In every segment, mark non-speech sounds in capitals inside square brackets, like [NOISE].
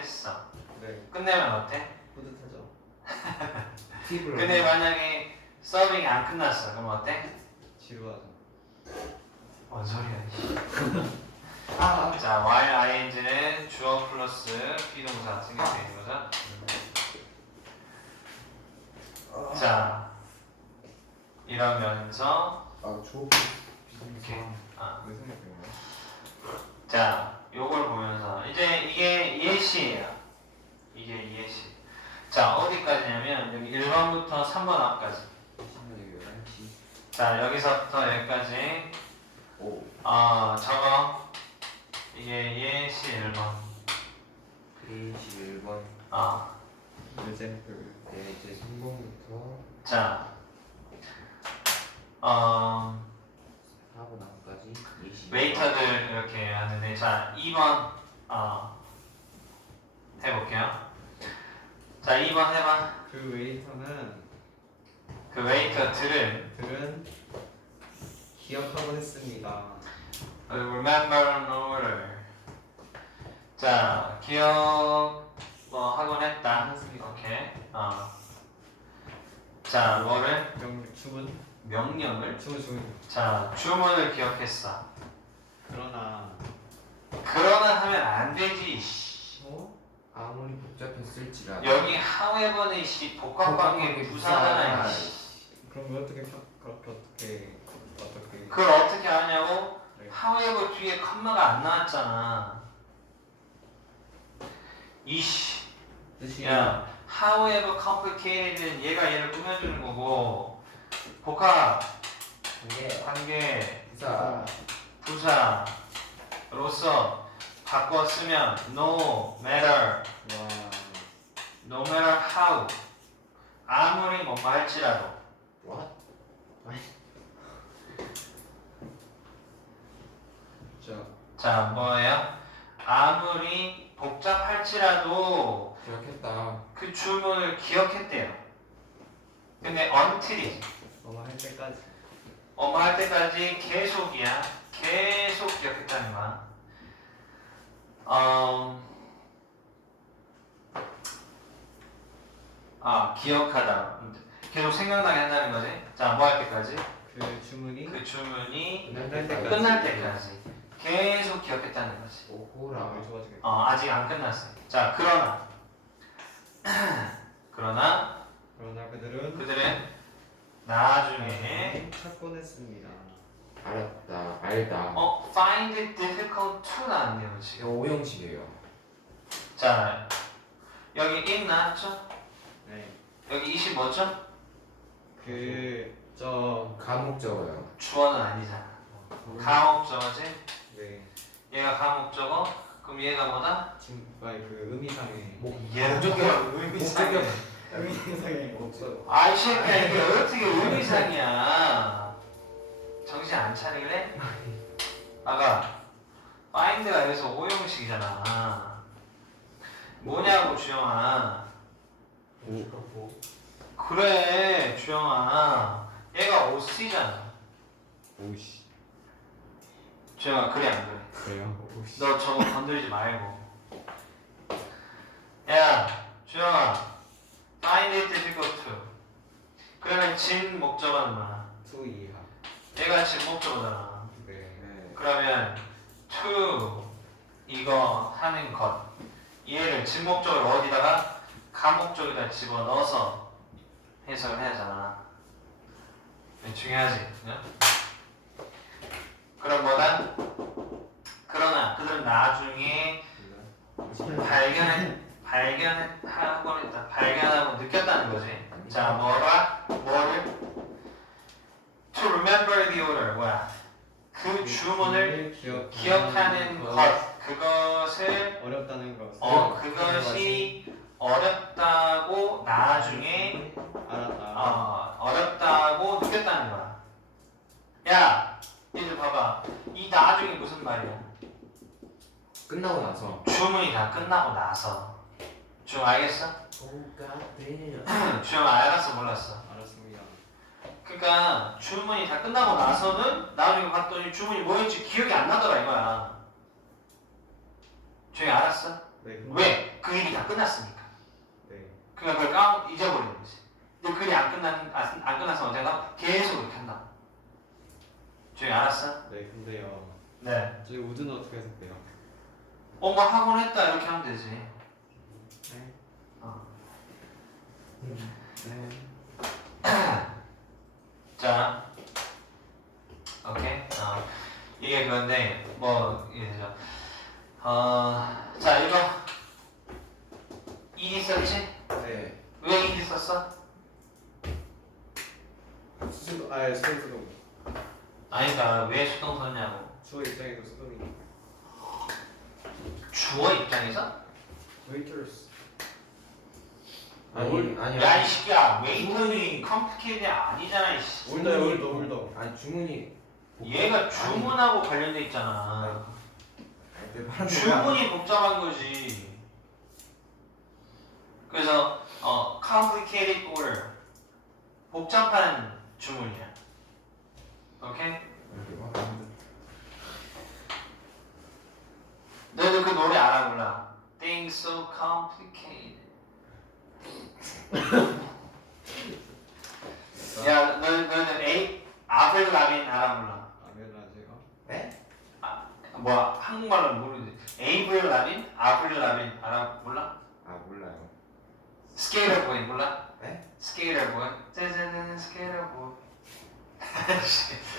했어. 네. 끝내면 어때? 뿌듯하죠. [LAUGHS] 팁을 근데 만약에 서빙이 안 끝났어. 그럼 어때? 지루하죠. 뭔 소리야? 이씨. [LAUGHS] 자, while ing는 주어 플러스 비동사 생략되는 거죠. 자, 이러면서 아 조. 이렇게 아, 왜 거야? 자, 요걸 보면서 이제 이게 예시예요. 이게 예시. 자, 어디까지냐면 여기 1번부터 3번 앞까지. 시간이 11시. 자, 여기서부터 여기까지 오. 어, 저거 이게 예시 1번. 페이지 1번. 어, 이제 네 이제 3번부터 자, 어, 4번 앞까지 20. 웨이터들 이렇게 하는데 자 2번 어, 해볼게요. 자 2번 해봐. 그 웨이터는 그 웨이터들은 들은 기억하고 했습니다. remember and order. 자 기억 뭐 하곤 했다. 했습니다. 오케이. 어. 자 뭐를 명 주문 명령을 주문 주문. 자 주문을 기억했어. 그러나 그러나 하면 안 되지. 씨. 뭐 아무리 복잡했을지라도 여기 however는 씨 복합 관계 부사잖아. 씨. 그럼 왜 어떻게 겨- 그렇게 어떻게 어떻게 그걸 어떻게 하냐고? 네. however 뒤에 컴마가 안 나왔잖아. 이씨. 뜻이 야, however complicated는 얘가 얘를 꾸며주는 거고 복합, 이게 관계, 부사 부사로서 바꿔 쓰면 no matter, 와 no matter how 아무리 뭐뭐 할지라도 what? 자 뭐예요? 아무리 복잡할지라도 기억했다. 그 주문을 기억했대요. 근데 until이지. 엄마 할 때까지 엄마 할 때까지 계속이야. 계속 기억했다는 거야. 어, 아, 기억하다. 계속 생각나게 한다는 거지. 자, 뭐 할 때까지? 그 주문이 그 주문이 끝날 때까지 끝날 때까지. 계속 기억했다는 거지. 오호라. 마음이 좋아지겠다. 어, 아직 안 끝났어요. 자, 그러나. [CLEARS THROAT] 그러나 그러나 그들은 그들은 나중에 찾곤 했습니다. 알았다. 알다. 어, find it difficult to 나왔네요, 이거 지금. 오형식이에요. 자, 여기 it 나왔죠? 네. 여기 20 뭐죠? 그저 가목적어요. 주어는 아니잖아. 가목적어지? 네. 얘가 가목적어? 그럼 얘가 뭐다? 지금 그 의미상의 얘는 목적격. 의미상이야. 의미상의 목적. 아이 새끼야 이게 어떻게 의미상이야? 정신 안 차릴래? 아가 find가 여기서 오형식이잖아. 뭐냐고 주영아. 오. 그래 주영아. 얘가 OC잖아. 오씨. 주영아 그래 안 그래? 그래요? 오씨. 너 저거 건드리지 말고. 야, 주영아, find it difficult to. 그러면 진 목적어는 뭐야? 투 이하. 얘가 진 목적어잖아. 네. 네. 그러면 to 이거 하는 것 얘를 진 목적어를 어디다가 가목적에다 집어 넣어서 해석을 해야 하잖아. 중요하지. 그죠? 그럼 뭐다? 그러나 그들은 나중에 발견해 발견하고 했다. 발견하고 느꼈다는 거지. 자, 뭐가 뭐를 to remember the order 뭐야? 그 주문을 기억 기억하는 것 그것을 어렵다는 것. 어 그것이 어렵다고 나중에 알았다. 어 어렵다고 느꼈다는 거야. 야, 얘들 봐봐. 이 나중에 무슨 말이야? 끝나고 나서. 주문이 다 끝나고 나서. 주영 알겠어? [CLEARS THROAT] 주영 알았어 몰랐어? 그러니까 주문이 다 끝나고 나서는 나중에 봤더니 주문이 뭐였지 기억이 안 나더라 이거야. 주영 알았어? 네. 왜? 그 글이 다 끝났으니까. 네. 그러니까 그걸 까 잊어버리는 거지. 근데 글이 안 끝난 아, 안 끝나서 언젠가 계속 그렇게 한다. 조용히 알았어? 네 근데요. 네. 저희 우드는 어떻게? 어, 뭐 하곤 했다 이렇게 하면 되지. 네. 어. 네. 자, 오케이. 어, 이게 그건데 뭐 이제죠. 어, 자 이거 이 썼지? 네. 왜이 썼어? 수도 아 수동 수동. 아니까 왜 수동 썼냐고. 주어 입장에서 수동이. 주어 입장에서? 웨이터스. 아니 아니 야이 새끼야 웨이터링 컴플리케이트 아니잖아 이씨. 올더 올더 올더. 아니 주문이 얘가 주문하고 관련돼 있잖아. 내 말은 주문이 복잡한 거지. 그래서 어 complicated order 복잡한 주문이야. 오케이? 너도 그 노래 알아 몰라? Things so complicated. [LAUGHS] 야, 너 너는 A 아벨 라빈 알아 몰라? 아메나 제가. 네? 뭐 한국말로 모르지. 에이브릴 라빈, 아브릴 라빈 알아 몰라? 아 몰라요. 스케이터 보이 몰라? 네? 스케이터 보이. 짜자잔 스케이터 보이.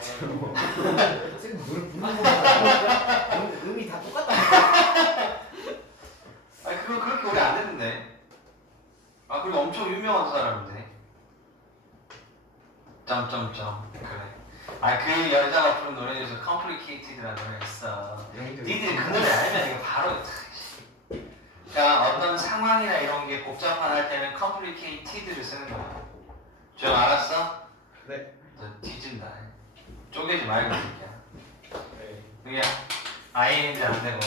지금 노래 부르는 거야. 음이 다 똑같다. 아 그거 그렇게 오래 안 됐는데. 아 그리고 엄청 유명한 사람인데. 점점점 그래. 아그 여자가 부른 노래 중에서 Complicated라는 노래가 있어. 니들이 그 노래 알면 이거 바로 그러니까 어떤 상황이나 이런 게 복잡한 할 때는 complicated를 쓰는 거야. 좀 알았어? 네. 너 뒤진다. 쪼개지 말고 새끼야. 네. 그게 ING 안 되고.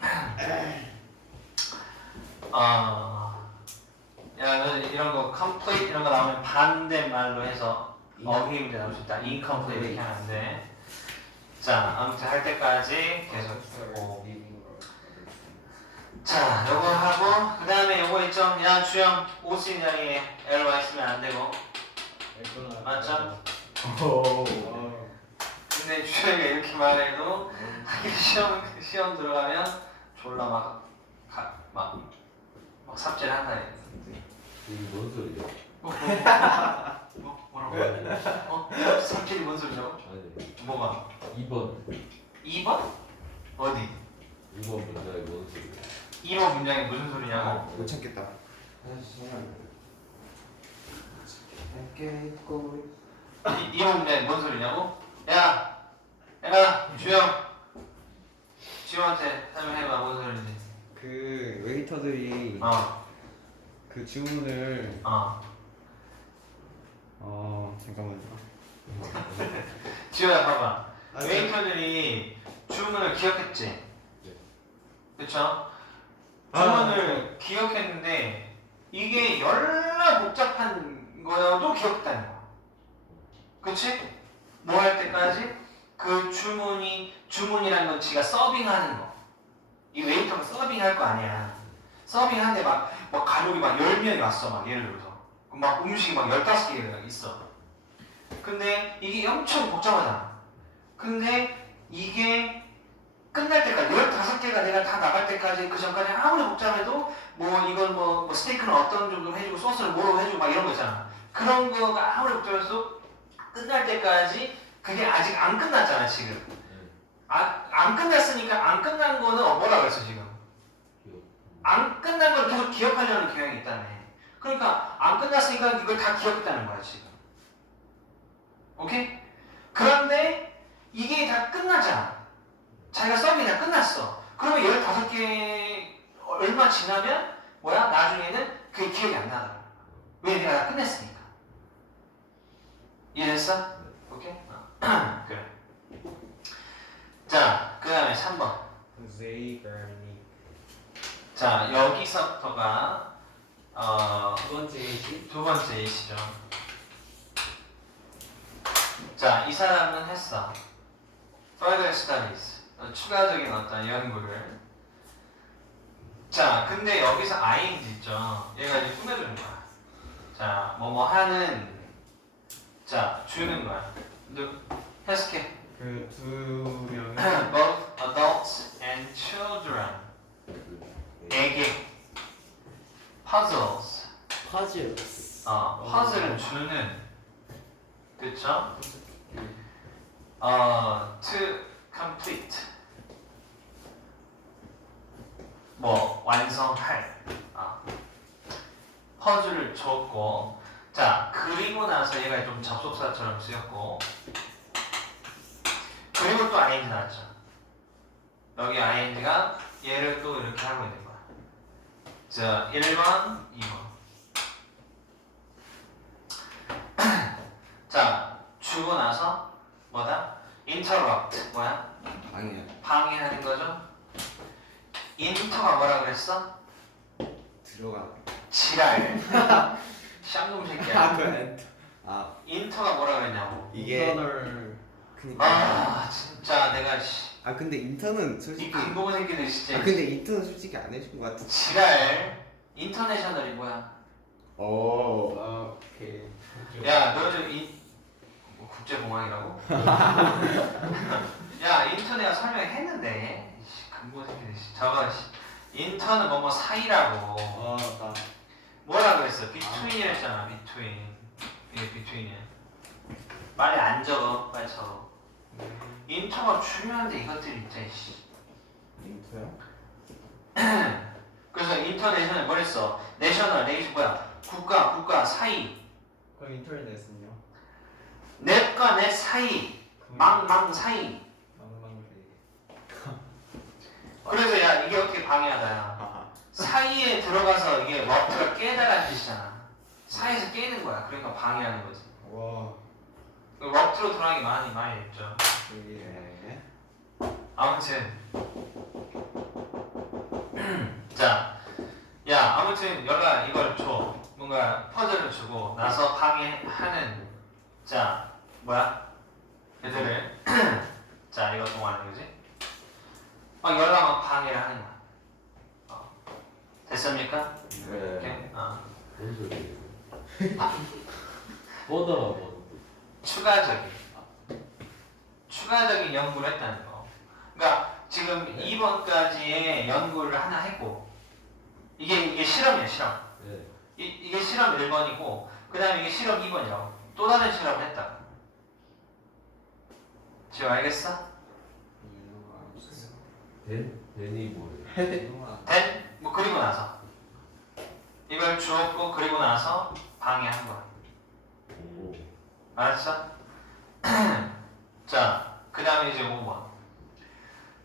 [CLEARS THROAT] 어, 야, 너 이런 거 complete 이런 거 나오면 반대말로 해서 어휘 문제 나올 수 있다. incomplete 이렇게 돼. 자, 아무튼 할 때까지 계속 보고. 자, 요거 하고 그 다음에 요거 있죠? 야, 주영 쓰인 자리에 L 와 있으면 안 되고. 맞죠? 근데 주영이가 이렇게 말해도 시험 시험 들어가면 졸라 막 가, 막, 막 삽질 한다. 이게 뭔 소리야? 뭐, 뭐, 뭐, 뭐라고? 어? 삽질이 뭔 소리냐고? 아니 뭐가? 2번 2번? 어디? 2번 문장이 뭔 소리야? 2번 문장이 무슨 소리냐고? 못 참겠다. 꼬. 2번 문장이 뭔 소리냐고? 야! 야! 주영! 지호한테 설명해봐 뭔 소리인지 그 웨이터들이 어, 그 주문을 어 어 잠깐만요. 지호야 봐봐 아, 웨이터들이 주문을 기억했지? 네. 그쵸? 아, 주문을 기억했는데 이게 열나 복잡한 거여도 기억했다는 거야 그치? 뭐할 때까지? 그 주문이 주문이라는 건 지가 서빙하는 거. 이 웨이터가 서빙할 거 아니야. 서빙 하는데 막, 막 가족이 막 10명이 왔어. 막 예를 들어서. 그럼 막 음식이 막 15개가 있어. 근데 이게 엄청 복잡하잖아. 근데 이게 끝날 때까지 15개가 내가 다 나갈 때까지 그 전까지 아무리 복잡해도 뭐 이건 뭐, 뭐 스테이크는 어떤 정도 해주고 소스를 뭐로 해주고 막 이런 거 있잖아. 그런 거가 아무리 복잡해도 끝날 때까지 그게 아직 안 끝났잖아 지금. 아, 안 끝났으니까 안 끝난 거는 어, 뭐라 그랬어 지금? 안 끝난 걸 계속 기억하려는 경향이 있다네. 그러니까 안 끝났으니까 이걸 다 기억했다는 거야 지금. 오케이? 그런데 이게 다 끝나잖아. 자기가 서빙이 다 끝났어. 그러면 15개 얼마 지나면 뭐야? 나중에는 그게 기억이 안 나더라. 왜 내가 다 끝냈으니까. 이해됐어? 오케이? 어. [CLEARS THROAT] 그래. 자, 그 다음에 3번. 자, 여기서부터가 어, 두 번째 시두 번째 이시죠. 자, 이 사람은 했어. Further studies. 어, 추가적인 어떤 연구를 자, 근데 여기서 ing 있죠. 얘가 이제 꾸며주는 거야. 자, 뭐뭐 하는, 자, 주는 거야. 누, 해석해. 그 두 명이 [CLEARS THROAT] Both adults and children. 에게 puzzles. 퍼즐. 어, 퍼즐을 주는. 그쵸? 어, to complete. 뭐, 완성할. 아. 퍼즐을 줬고. 자, 그리고 나서 얘가 좀 접속사처럼 쓰였고. 그리고 또 ing 나왔죠. 여기 ing가 얘를 또 이렇게 하고 있는. 자, 1번, 2번. 자, 주고 나서 뭐다? interrupt 뭐야? 아니야. 방해하는 거죠? 인터가 뭐라 그랬어? 들어가. 지랄. 쌍놈 새끼야. 아, 그 아, 인터가 뭐라 그랬냐고. 이게 인터널. 그니까. 아, 진짜 내가 씨. 아, 근데 인턴은 이 솔직히 근본 새끼들 진짜. 아, 근데 인턴은 솔직히 안 해준 것 같아. 지랄. 인터내셔널이 뭐야? 오. 아, 오케이. 야, 너는 이 뭐, 국제공항이라고? [LAUGHS] 야, 인터넷 설명했는데. 이씨, 근본 새끼들 씨. 저거 씨. 인턴은 뭐뭐 사이라고. 아, 나. 뭐라 그랬어? between이랬잖아. between. 이게 between이야. 빨리 안 적어. 빨리 적어. 인터가 중요한데 이것들이 진짜 씨. 인터야? [CLEARS THROAT] 그래서 인터내셔널 뭐랬어? 내셔널 네이션 뭐야? 국가 국가 사이. 그럼 인터넷은요? 넷과 넷 사이. 망망 사이. 망망대. [LAUGHS] 그래서 야 이게 어떻게 방해하다야. 아하. 사이에 들어가서 이게 워터가 깨달라는 뜻이잖아. 사이에서 깨는 거야. 그러니까 방해하는 거지. 와. 워트로 들어가기 많이 많이 했죠. 네. 아무튼 [CLEARS THROAT] 자, 야 아무튼 여가 이걸 줘. 뭔가 퍼즐을 주고 나서 방해하는 자 뭐야? 얘들을 [CLEARS THROAT] 자 이거 동화하는 거지? 막 연락 막 방해를 하는 거야. 어. 됐습니까? 네. 오케이. 어. 뭔 소리예요? 뻗어라 뻗. 추가적인 추가적인 연구를 했다는 거. 그러니까 지금 2번까지의 연구를 하나 했고 이게 이게 실험이야 실험. 네. 이, 이게 실험 1번이고 그 다음에 이게 실험 2번이라고 또 다른 실험을 했다. 지금 알겠어? 댄 댄이 뭐예요? 된? 뭐 그리고 나서 이걸 주었고 그리고 나서 방해한 거야. 오. 알았어? [CLEARS THROAT] 자, 그 다음에 이제 5번.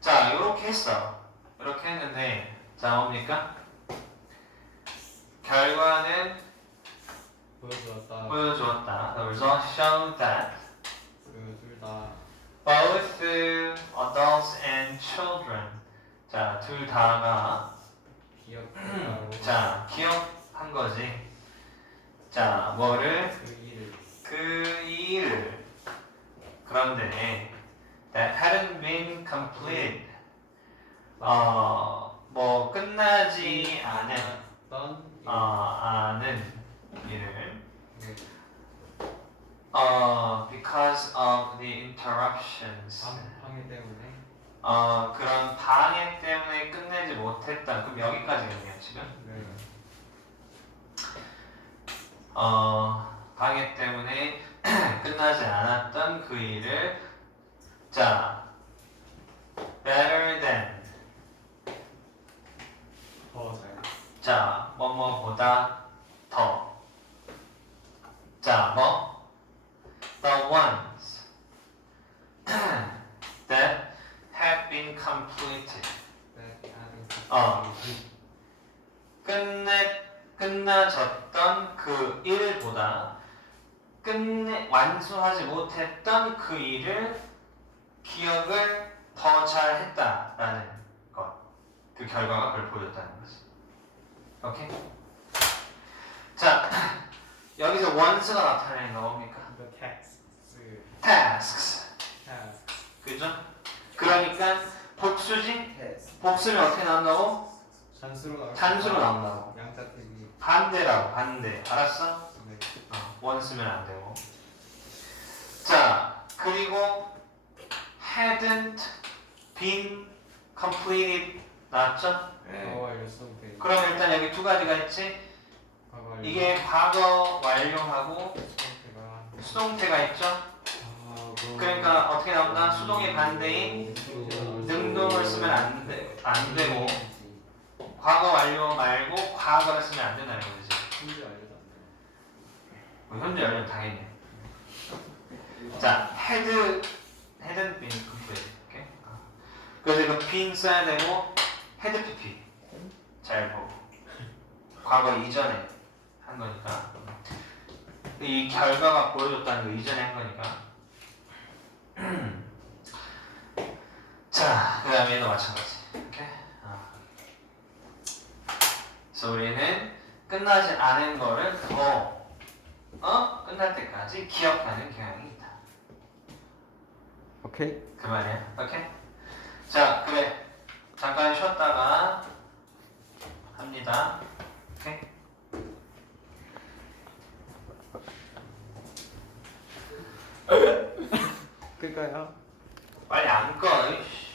자, 요렇게 했어. 이렇게 했는데, 자, 뭡니까? 결과는 보여주었다. 보여주었다. Result showed that 그둘다 both adults and children. 자, 둘 다가, 기억하고 자, 기억한 거지. 자, 뭐를? 그그 일을 그런데 that hadn't been complete 어 뭐 끝나지 않은 어 않은 일을 네. 어 because of the interruptions 방 방해 때문에 어 그런 방해 때문에 끝내지 못했다 그럼 여기까지겠네요 지금 네. 어, 방해 때문에 끝나지 않았던 그 일을 자 better than 자 뭐뭐보다 더 자, 뭐? The ones that have been completed. 네. 어. 끝내 끝나졌던 그 일보다 끝내 완수하지 못했던 그 일을 기억을 더 잘했다라는 것. 그 결과가 그걸 보였다는 거지. 오케이? 자, [CLEARS THROAT] 여기서 원수가 나타내는 거 뭡니까? The text tasks. task 그죠? 그러니까 복수지? 복수는 어떻게 나온다고? 잔수로 단수로 나온다고. 반대라고 반대. 알았어? 원 쓰면 안 되고. 자, 그리고 hadn't been completed 나왔죠? 네. 그럼 일단 여기 두 가지가 있지. 이게 과거 완료하고 상태가 수동태가 있죠? 그러니까 어떻게 나온다? 수동의 반대인 능동을 쓰면 안, 돼, 안 되고 과거 완료 말고 과거를 쓰면 안 된다는 거지. 뭐 현재 완료 당연히. 자, had hadn't been completed. 오케이? 어. 그래서 이거 been 써야 되고 had pp 잘 보고 과거 이전에 한 거니까 이 결과가 보여줬다는 거 이전에 한 거니까. [CLEARS THROAT] 자, 그 다음에 얘도 마찬가지. 오케이? 어. 그래서 우리는 끝나지 않은 거를 더 어? 끝날 때까지 기억하는 경향이 있다. 오케이. 그 말이야. 오케이? 자, 그래. 잠깐 쉬었다가 합니다. 오케이? 끌까요? 빨리 안 꺼. 이씨.